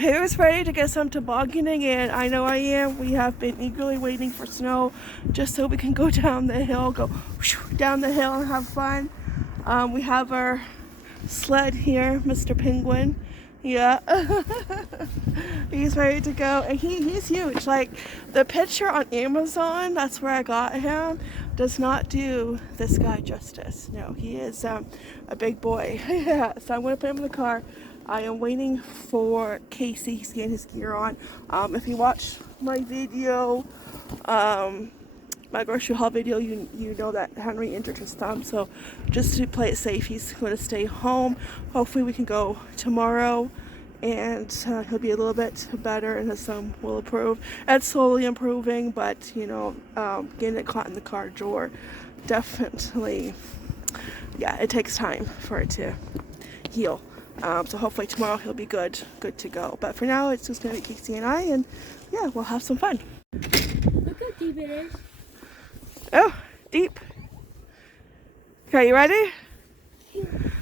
Who's ready to get some tobogganing? And I know I am. We have been eagerly waiting for snow just so we can go down the hill, go down the hill and have fun. We have our sled here, Mr. Penguin. Yeah. He's ready to go, and he's huge. Like, the picture on Amazon, that's where I got him, does not do this guy justice. No, he is a big boy. Yeah, so I'm going to put him in the car. I am waiting for Casey. He's getting his gear on. If you watch my video, my grocery haul video, you know that Henry injured his thumb, so just to play it safe, he's going to stay home. Hopefully we can go tomorrow, and he'll be a little bit better and his thumb will improve. It's slowly improving, but you know, getting it caught in the car door, definitely, yeah, it takes time for it to heal. So hopefully tomorrow he'll be good to go. But for now, it's just going to be Casey and I, and yeah, we'll have some fun. Look how deep it is. Oh, deep. Okay, you ready?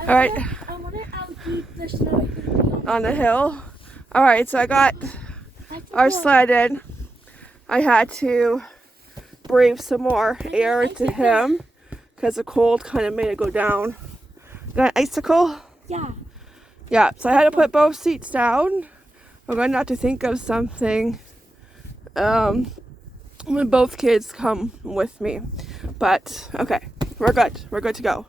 All right. I want to out deep the snow is going to be on the hill. All right, so I got our sled in. I had to breathe some more air into him because the cold kind of made it go down. Got an icicle? Yeah. Yeah, so I had to put both seats down. I'm going to have to think of something when both kids come with me. But, okay, we're good. We're good to go.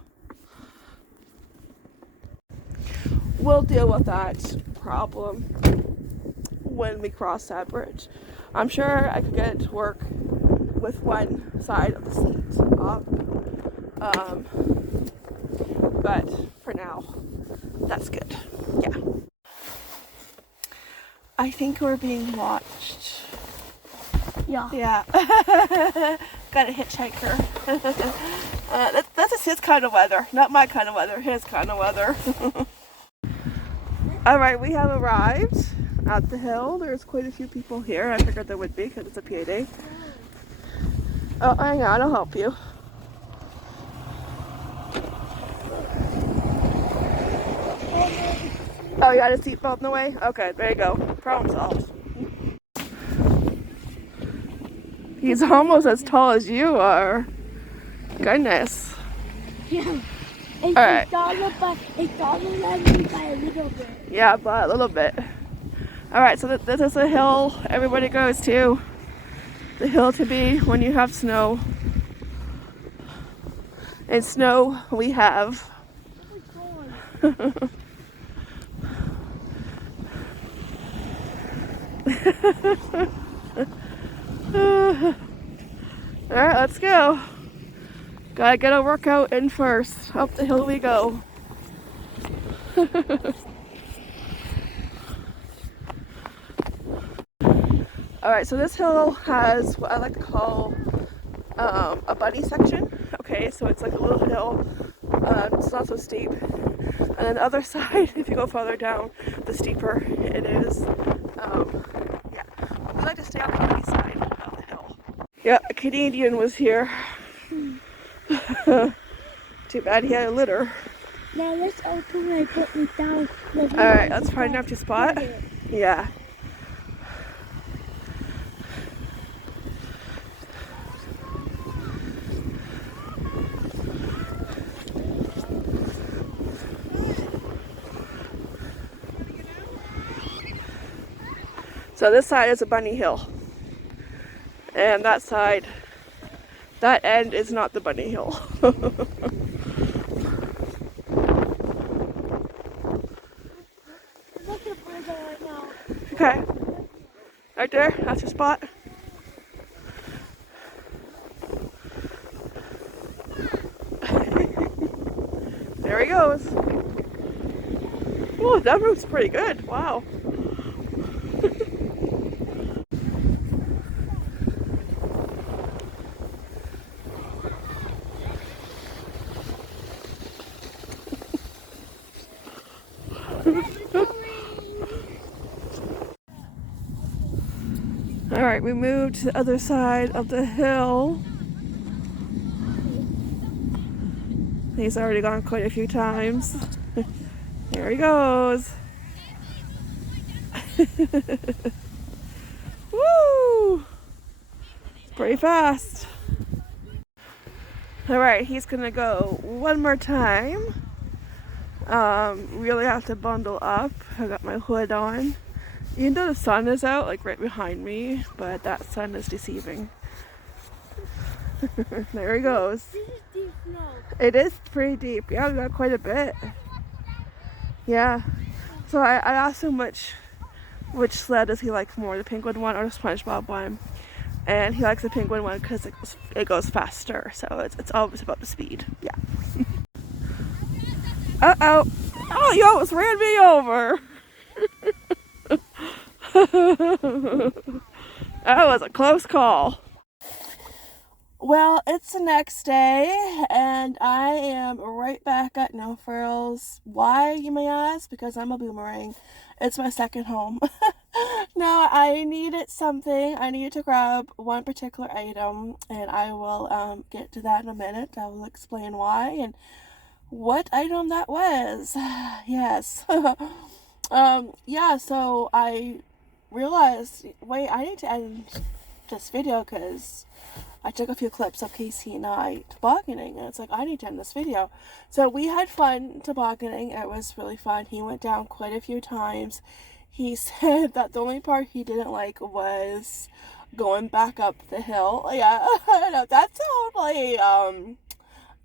We'll deal with that problem when we cross that bridge. I'm sure I could get it to work with one side of the seat up. But for now, that's good. Yeah. I think we're being watched. Yeah. Yeah. Got a hitchhiker. That's just his kind of weather. Not my kind of weather. His kind of weather. Alright, we have arrived at the hill. There's quite a few people here. I figured there would be because it's a PA day. Oh, hang on. I'll help you. Oh, you got a seatbelt in the way? Okay, there you go. Problem solved. He's almost as tall as you are. Goodness. Yeah. All right. It's taller than me by a little bit. Yeah, but a little bit. All right, so this is a hill everybody goes to. The hill to be when you have snow. And snow we have. Alright, let's go. Gotta get a workout in first. Up the hill we go. Alright, so this hill has what I like to call a bunny section. Okay, so it's like a little hill. It's not so steep. And then the other side, if you go farther down, the steeper it is. Yeah, we like to stay on the bunny side of the hill. Yeah, a Canadian was here. Too bad he had a litter. Now let's open and put me down. Alright, let's find an empty spot. Yeah. So this side is a bunny hill. And that side, that end is not the bunny hill. Okay. Right there, that's your spot. There he goes. Oh, that route's pretty good. Wow. Alright, we moved to the other side of the hill. He's already gone quite a few times. There he goes. Woo! Pretty fast. Alright, he's gonna go one more time. Really have to bundle up. I got my hood on. Even though the sun is out, like right behind me, but that sun is deceiving. There he goes. This is deep snow. It is pretty deep. Yeah, we got quite a bit. Yeah. So I asked him which sled does he like more, the penguin one or the SpongeBob one. And he likes the penguin one because it goes faster. So it's always about the speed. Yeah. Uh-oh. Oh, you almost ran me over. That was a close call. Well, it's the next day, and I am right back at No Frills. Why, you may ask? Because I'm a boomerang. It's my second home. No, I needed something. I needed to grab one particular item, and I will get to that in a minute. I will explain why and what item that was. Yes. Yeah, so I realized, wait, I need to end this video because I took a few clips of Casey and I tobogganing, and it's like, I need to end this video. So we had fun tobogganing. It was really fun. He went down quite a few times. He said that the only part he didn't like was going back up the hill. Yeah, no, that's totally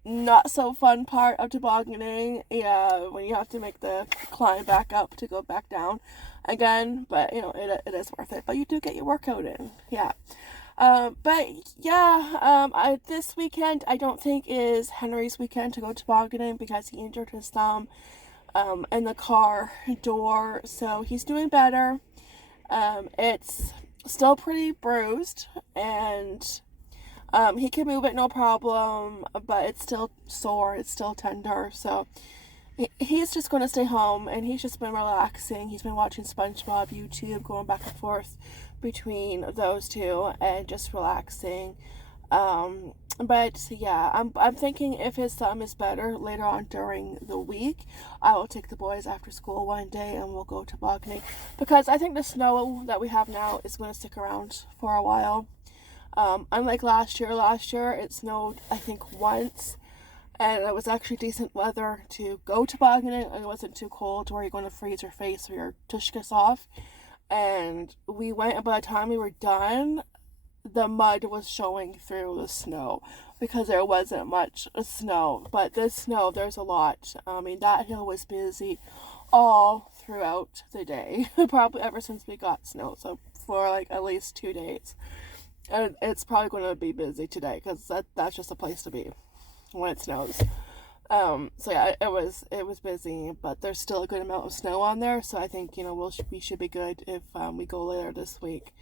not so fun part of tobogganing. Yeah, when you have to make the climb back up to go back down again. But you know, it is worth it. But you do get your workout in. Yeah. But yeah, this weekend I don't think is Henry's weekend to go tobogganing because he injured his thumb in the car door, so he's doing better. It's still pretty bruised, and he can move it no problem, but it's still sore, it's still tender, so he's just going to stay home, and he's just been relaxing. He's been watching SpongeBob YouTube, going back and forth between those two and just relaxing. But yeah, I'm thinking if his thumb is better later on during the week, I will take the boys after school one day and we'll go tobogganing, because I think the snow that we have now is going to stick around for a while. Unlike last year it snowed I think once, and it was actually decent weather to go tobogganing, and it wasn't too cold where you're going to freeze your face or your tushkas off. And we went, and by the time we were done, the mud was showing through the snow because there wasn't much snow. But this snow, there's a lot. I mean, that hill was busy all throughout the day, probably ever since we got snow. So for like at least 2 days, and it's probably going to be busy today because that's just a place to be when it snows. So yeah, it was busy, but there's still a good amount of snow on there, so I think, you know, we should be good if we go later this week.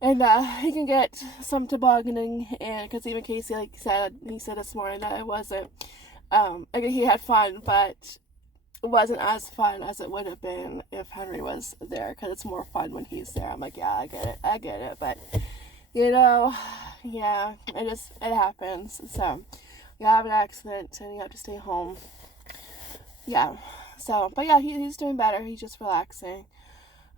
And he can get some tobogganing, and because even Casey, like he said this morning that it wasn't, again, he had fun, but it wasn't as fun as it would have been if Henry was there, because it's more fun when he's there. I'm like, yeah, I get it, but you know, yeah, it happens. So you have an accident and you have to stay home. Yeah. So, but yeah, he's doing better. He's just relaxing.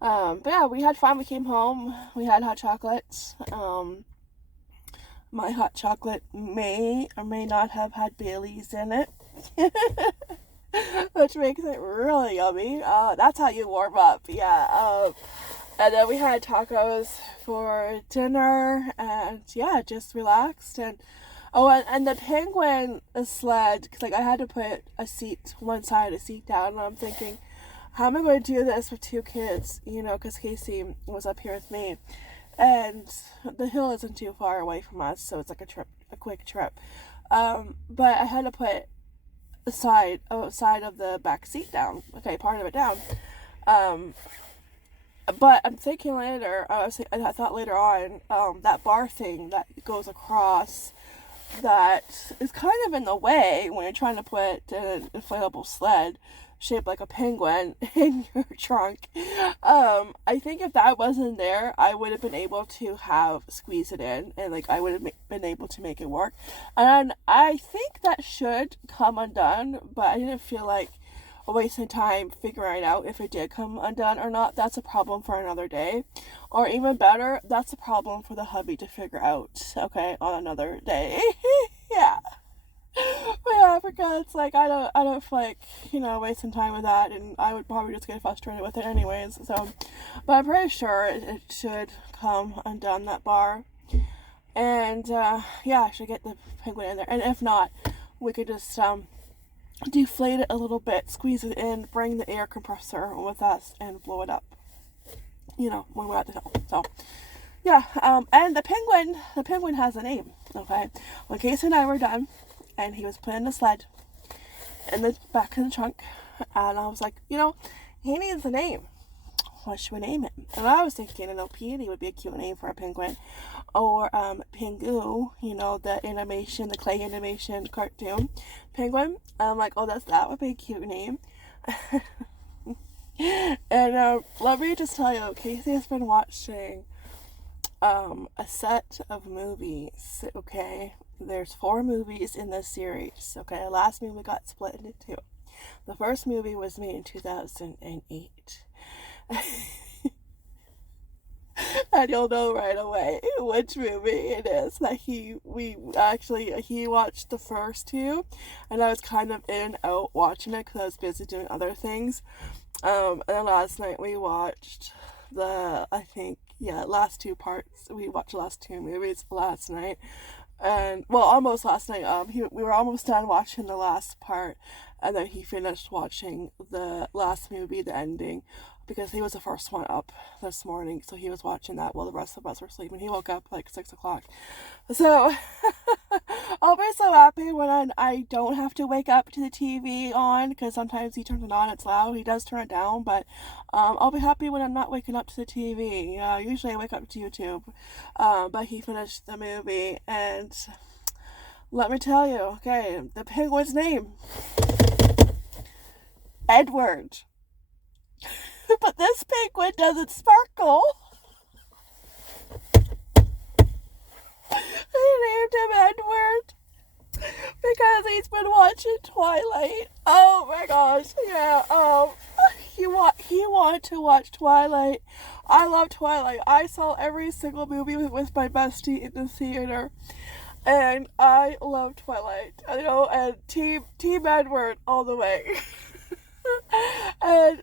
But yeah, we had fun. We came home. We had hot chocolate. My hot chocolate may or may not have had Bailey's in it, which makes it really yummy. That's how you warm up. Yeah. And then we had tacos for dinner, and yeah, just relaxed. And oh, and the penguin sled, because like I had to put one side of a seat down, and I'm thinking, how am I going to do this with 2 kids? You know, because Casey was up here with me, and the hill isn't too far away from us, so it's like a quick trip. But I had to put the side of the back seat down. Okay, part of it down. But I'm thinking later, I thought later on, that bar thing that goes across, that is kind of in the way when you're trying to put an inflatable sled shaped like a penguin in your trunk. I think if that wasn't there, I would have been able to squeeze it in, and like I would have been able to make it work. And I think that should come undone, but I didn't feel like, wasting time figuring out if it did come undone or not. That's a problem for another day. Or even better, that's a problem for the hubby to figure out, okay, on another day. Yeah. But yeah, because it's like I don't feel like, you know, wasting time with that, and I would probably just get frustrated with it anyways. So, but I'm pretty sure it should come undone, that bar. And yeah, I should get the penguin in there. And if not, we could just deflate it a little bit, squeeze it in, bring the air compressor with us, and blow it up. You know, when we're at the hill. So yeah, and the penguin has a name. Okay, when Casey and I were done, and he was putting the sled in the back of the trunk, and I was like, you know, he needs a name. What should we name it? And I was thinking, you know, Peony would be a cute name for a penguin, or Pingu, you know, the animation, the clay animation cartoon penguin. I'm like, oh, that would be a cute name. And let me just tell you, Casey has been watching a set of movies. Okay, there's 4 movies in this series. Okay, the last movie got split into 2. The first movie was made in 2008. And you'll know right away which movie it is that he watched the first 2, and I was kind of in and out watching it because I was busy doing other things. And then last night we watched last 2 parts. We watched the last 2 movies last night, and well, almost last night. We were almost done watching the last part, and then he finished watching the last movie, the ending, because he was the first one up this morning, so he was watching that while the rest of us were sleeping. He woke up like 6 o'clock. So I'll be so happy when I don't have to wake up to the TV on, because sometimes he turns it on, it's loud. He does turn it down, but I'll be happy when I'm not waking up to the TV. Usually I wake up to YouTube, but he finished the movie, and let me tell you, okay, the penguin's name, Edward. But this penguin doesn't sparkle. They named him Edward because he's been watching Twilight. Oh my gosh, yeah. He wanted to watch Twilight. I love Twilight. I saw every single movie with my bestie in the theater, and I love Twilight. You know, and Team Edward all the way. And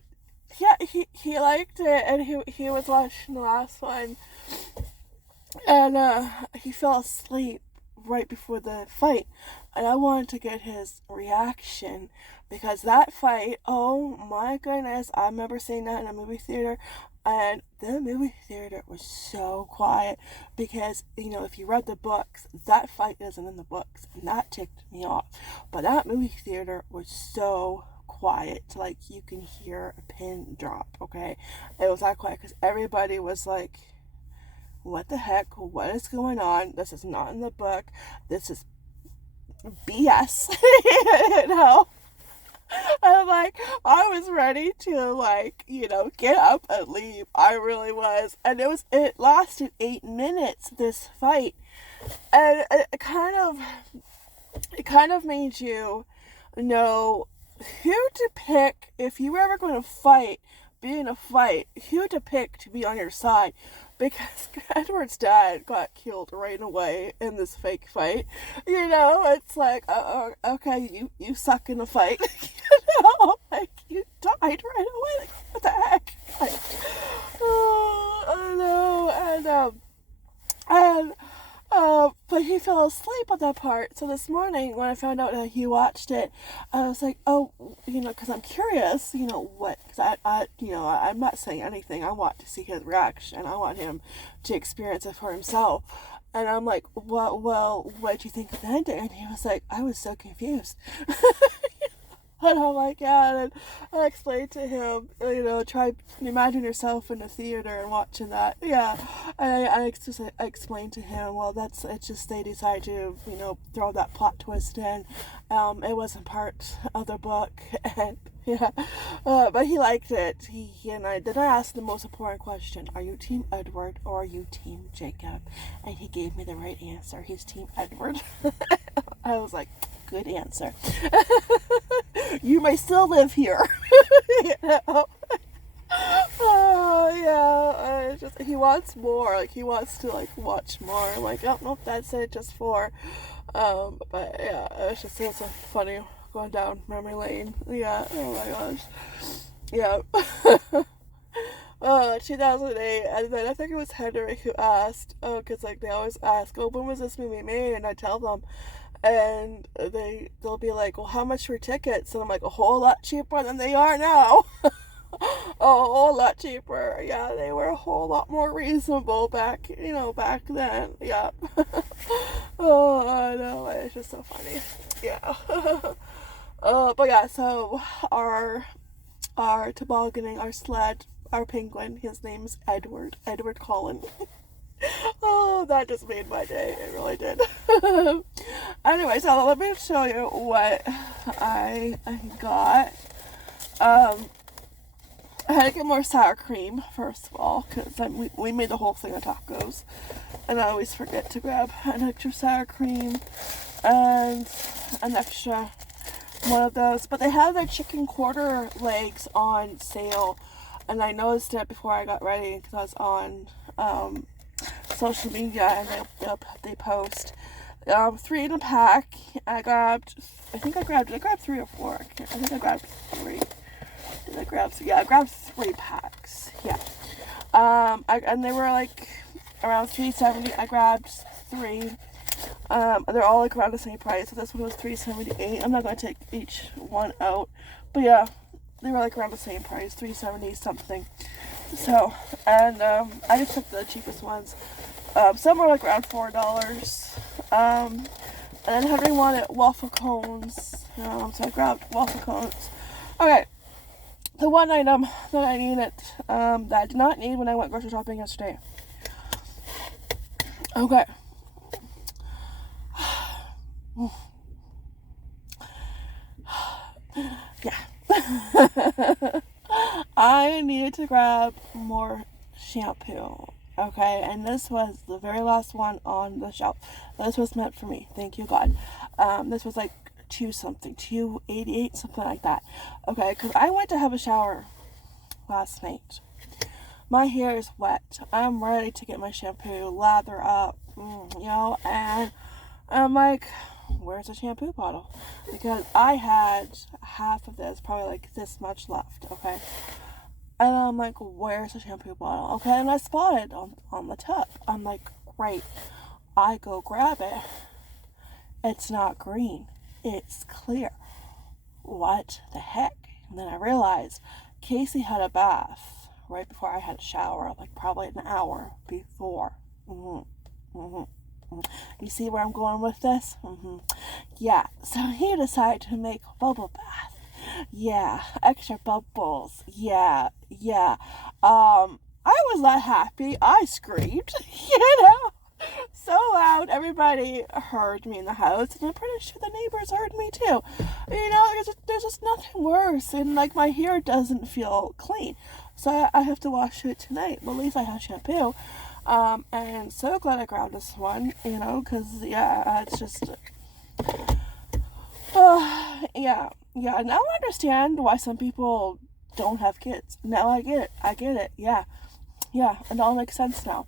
yeah, he liked it, and he was watching the last one, and he fell asleep right before the fight, and I wanted to get his reaction, because that fight, oh my goodness, I remember seeing that in a movie theater, and the movie theater was so quiet, because, you know, if you read the books, that fight isn't in the books, and that ticked me off, but that movie theater was so quiet, like you can hear a pin drop. Okay, it was that quiet because everybody was like, what the heck, what is going on? This is not in the book, this is BS. You know, I'm like, I was ready to, like, you know, get up and leave. I really was. And it lasted 8 minutes, this fight, and it kind of made you know who to pick if you were ever going to be in a fight, who to pick to be on your side, because Edward's dad got killed right away in this fake fight. You know, it's like, okay, you suck in a fight. You know, like, you died right away. Like, what the heck? Like, oh, I know, and but he fell asleep on that part. So this morning, when I found out that he watched it, I was like, oh, you know, because I'm curious, you know, what, because I'm not saying anything. I want to see his reaction. I want him to experience it for himself. And I'm like, well, what do you think of the ending? And he was like, I was so confused. And I'm like, yeah, and I explained to him, you know, try imagine yourself in a theater and watching that, yeah. And I explained to him, well, it's just they decided to, you know, throw that plot twist in. It wasn't part of the book, and yeah, but he liked it. He and I asked the most important question: are you Team Edward or are you Team Jacob? And he gave me the right answer. He's Team Edward. I was like, good answer. You may still live here. You know? Oh, yeah. Just, he wants more. Like, he wants to, like, watch more. I'm like, oh, nope, that's it, just 4. But, yeah, it's so funny going down memory lane. Yeah, oh my gosh. Yeah. 2008, and then I think it was Henry who asked, because, like, they always ask, oh, when was this movie made? And I tell them, and they'll be like, well, how much were tickets? And I'm like, a whole lot cheaper than they are now. A whole lot cheaper. Yeah, they were a whole lot more reasonable back then. Yeah. Oh, I know, it's just so funny. Yeah. But yeah, so our tobogganing, our sled, our penguin, his name's Edward Cullen. Oh, that just made my day. It really did. Anyway, so let me show you what I got. I had to get more sour cream, first of all, because we made the whole thing of tacos. And I always forget to grab an extra sour cream and an extra one of those. But they have their chicken quarter legs on sale. And I noticed it before I got ready because I was on social media, and they post 3 in a pack. Did I grab 3 or 4? I think I grabbed 3. I grabbed 3 packs. Yeah. And they were like around $3.70. I grabbed 3. And they're all like around the same price. So this one was $3.78. I'm not gonna take each one out, but yeah, they were like around the same price, $3.70 something. So, and I just took the cheapest ones. Some were like around $4. And then Henry wanted waffle cones. So I grabbed waffle cones. Okay. The one item that I needed, that I did not need when I went grocery shopping yesterday. Okay. Yeah. I needed to grab more shampoo. Okay, and this was the very last one on the shelf. This was meant for me. Thank you, God. This was like $2.88, something like that. Okay, because I went to have a shower last night. My hair is wet. I'm ready to get my shampoo, lather up, and I'm like, where's the shampoo bottle? Because I had half of this, probably like this much left, okay? And I'm like, where's the shampoo bottle? Okay, and I spotted on the tub. I'm like, great. I go grab it. It's not green. It's clear. What the heck? And then I realized Casey had a bath right before I had a shower, like probably an hour before. You see where I'm going with this? Yeah, so he decided to make a bubble bath. Yeah, extra bubbles. Yeah. I was not happy. I screamed, so loud. Everybody heard me in the house, and I'm pretty sure the neighbors heard me too. There's just nothing worse, and like my hair doesn't feel clean, so I have to wash it tonight. But at least I have shampoo. And so glad I grabbed this one, because it's just, yeah. Now I understand why some people don't have kids. Now I get it. Yeah, it all makes sense now.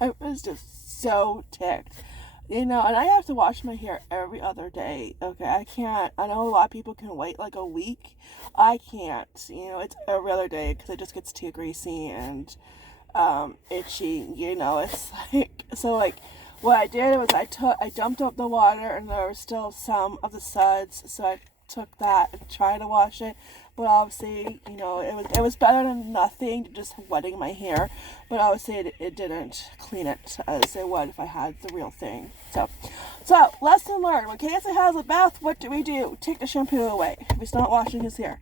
I was just so ticked, and I have to wash my hair every other day. Okay, I can't. I know a lot of people can wait like a week. I can't. It's every other day because it just gets too greasy and itchy. It's like, so like what I did was I dumped up the water, and there was still some of the suds, so I took that and tried to wash it. But obviously, it was better than nothing, just wetting my hair. But obviously, it didn't clean it as it would if I had the real thing. So lesson learned: when Casey has a bath, what do? Take the shampoo away if he's not washing his hair.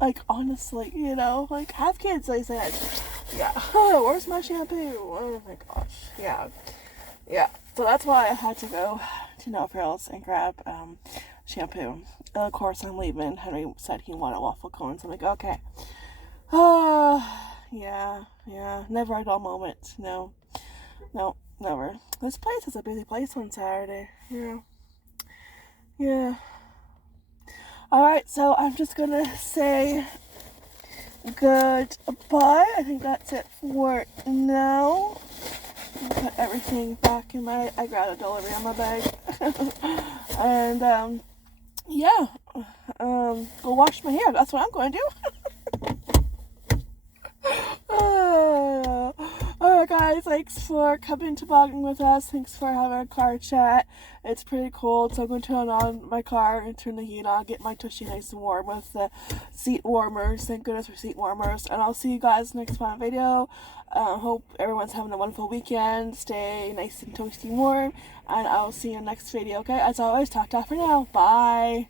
Like honestly, like have kids. I said, yeah. Where's my shampoo? Oh my gosh, yeah. So that's why I had to go to No Frills and grab shampoo. And of course, I'm leaving. Henry said he wanted waffle cones. I'm like, okay. Yeah. Never a dull moment. No. never. This place is a busy place on Saturday. Yeah. Alright, so I'm just gonna say goodbye. I think that's it for now. Put everything back in I grabbed a delivery on my bag. And, yeah. Go wash my hair. That's what I'm going to do. Alright guys, thanks for coming tobogganing with us. Thanks for having a car chat. It's pretty cold, so I'm going to turn on my car and turn the heat on, get my tushy nice and warm with the seat warmers. Thank goodness for seat warmers. And I'll see you guys next fun video. Hope everyone's having a wonderful weekend. Stay nice and toasty warm. And I'll see you in the next video, okay? As always, talk for now. Bye.